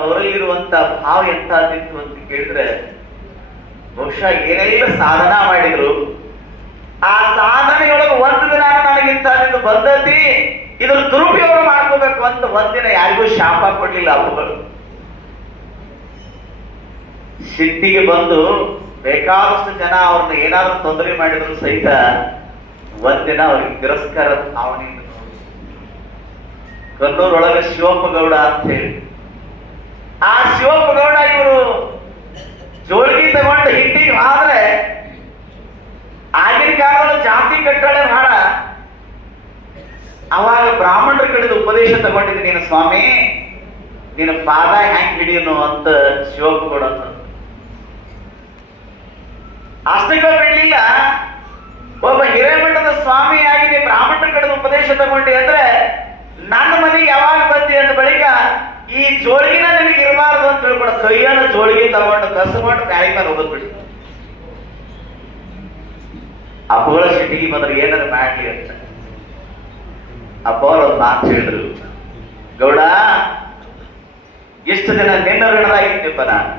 ಅವರಲ್ಲಿರುವಂತ ಭಾವ ಎಂತದಿತ್ತು ಅಂತ ಕೇಳಿದ್ರೆ ಬಹುಶಃ ಏನೆಲ್ಲ ಸಾಧನಾ ಮಾಡಿದ್ರು ಆ ಸಾಧನೆಯೊಳಗೆ ಒಂದು ದಿನ ನನಗಿಂತ ಬಂದತಿ ಇದ್ರ ದುರುಪಯೋಗ ಮಾಡ್ಕೋಬೇಕು ಅಂತ ಒಂದಿನ ಯಾರಿಗೂ ಶಾಪ ಕೊಡ್ಲಿಲ್ಲ ಅವುಗಳು. ಸಿಟ್ಟಿಗೆ ಬಂದು ಬೇಕಾದಷ್ಟು ಜನ ಅವ್ರನ್ನ ಏನಾದ್ರೂ ತೊಂದರೆ ಮಾಡಿದ್ರು ಸಹಿತ ಒಂದಿನ ಅವ್ರಿಗೆ ತಿರಸ್ಕಾರದ ಭಾವನೆಯಿಂದ ಕನ್ನೂರೊಳಗೆ ಶಿವಪ್ಪ ಗೌಡ ಅಂತ ಹೇಳಿ ಆ ಶಿವಪ್ಪ ಗೌಡ ಇವರು ಜೋಳಿಗೆ ತಗೊಂಡು ಹಿಂಡಿಗೆ ಆದ್ರೆ ಆಗಿನ ಕಾಲದಲ್ಲಿ ಜಾತಿ ಕಟ್ಟಳೆ ಭಾಳ. ಅವಾಗ ಬ್ರಾಹ್ಮಣರ ಕಡೆದ ಉಪದೇಶ ತಗೊಂಡಿದ್ದೀನಿ, ನೀನು ಸ್ವಾಮಿ ನಿನ್ನ ಪಾದ ಹ್ಯಾಂಗ್ ಹಿಡಿಯನು ಅಂತ ಶಿವಪ್ಪ ಗೌಡ ಅಂತ. ಅಷ್ಟಕ್ಕೆ ಬಿಡ್ಲಿಲ್ಲ, ಒಬ್ಬ ಹಿರೇಮಠದ ಸ್ವಾಮಿಯಾಗಿ ನೀ ಬ್ರಾಹ್ಮಣರ ಕಡೆದ ಉಪದೇಶ ತಗೊಂಡಿ ಅಂದ್ರೆ ನನ್ನ ಮನೆಗೆ ಯಾವಾಗ ಬಂದಿ ಅಂದ ಬಳಿಕ ಈ ಜೋಳಿಗೆನ ನಿನಗೆ ಇರಬಾರ್ದು ಅಂತ ತಿಳ್ಕೊಂಡು ಕೈಯನ್ನು ಜೋಳಿಗೆ ತಗೊಂಡು ಕಸಗೊಂಡು ಗಾಳಿ ಮೇಲೆ ಹೋಗೋದ್ ಬಿಡಿ. ಅಪ್ಪಗಳ ಸಿಟ್ಟಿಗೆ ಬಂದ್ರೆ ಏನಾರ ಮಾಡ್ಲಿ ಅಂತ ಅಪ್ಪ ಅವ್ರ ಒಂದು ಮಾತು ಹೇಳಿದ್ರು, ಗೌಡ ಇಷ್ಟು ದಿನ ನಿನ್ನ ಋಣದಾಗಿದ್ದೀಪ್ಪ ನಾನು,